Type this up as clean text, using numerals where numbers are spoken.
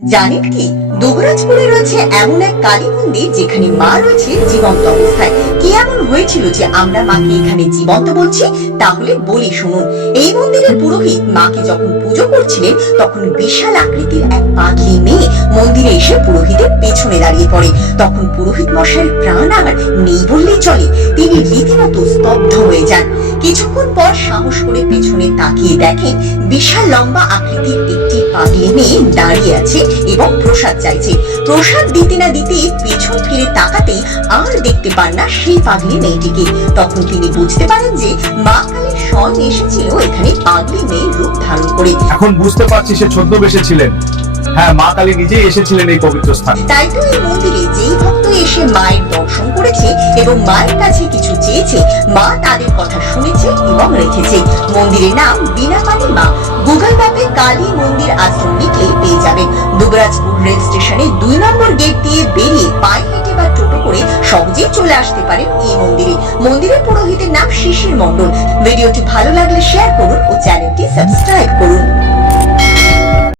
জানেন কি, দুবরাজপুরে রয়েছে এমন এক কালী মন্দির যেখানে মা রয়েছে জীবন্ত অবস্থায়। কি এমন হয়েছিল যে আমরা মাকে এখানে জীবন্ত বলছি? তাহলে বলি শুনুন। এই মন্দিরের পুরোহিত মাকে যখন পুজো করছিলেন তখন বিশাল আকৃতির এক পাগলি মেয়ে মন্দিরে এসে পুরোহিতের পেছনে দাঁড়িয়ে পড়ে। তখন পুরোহিত মশাইয়ের প্রাণ আর নেই বললেই চলে। তিনি রীতিমতো স্তব্ধ হয়ে যান। কিছুক্ষণ পর সাহস করে পেছনে তাকিয়ে দেখেন বিশাল লম্বা আকৃতির একটি পাগলি মেয়ে দাঁড়িয়ে আছে এবং প্রসাদ চাইছে। প্রসাদ দিতে না দিতে পেছন ফিরে তাকাতেই আর দেখতে পান না সেই পাগলি মেয়েটিকে। তখন তিনি বুঝতে পারেন যে মা কালী স্বয়ং এসেছিল এখানে পাগলি মেয়ের রূপ ধারণ করে। এখন বুঝতে পারছি সে ছদ্মবেশে ছিলেন। হ্যাঁ, মা কালী নিজেই এসেছিলেন এই পবিত্র স্থানে। তাই তো এই মন্দিরে যেই ভক্ত এসে মায়ের দর্শন করেছে এবং মায়ের কাছে কিছু চেয়েছে, মা তাদের কথা শুনেছে এবং রেখেছে। মন্দিরের নাম বিনাপানি মা। গুগল ম্যাপে কালী মন্দির আশ্রম লিখলে পেয়ে যাবেন। দুবরাজপুর রেল স্টেশনে 2 নম্বর গেট দিয়ে বেরিয়ে পায়ে হেঁটে বা টোটো করে সহজেই চলে আসতে পারেন এই মন্দিরে। মন্দিরের পুরোহিতের নাম শিশির মণ্ডল। ভিডিওটি ভালো লাগলে শেয়ার করুন ও চ্যানেলটি সাবস্ক্রাইব করুন।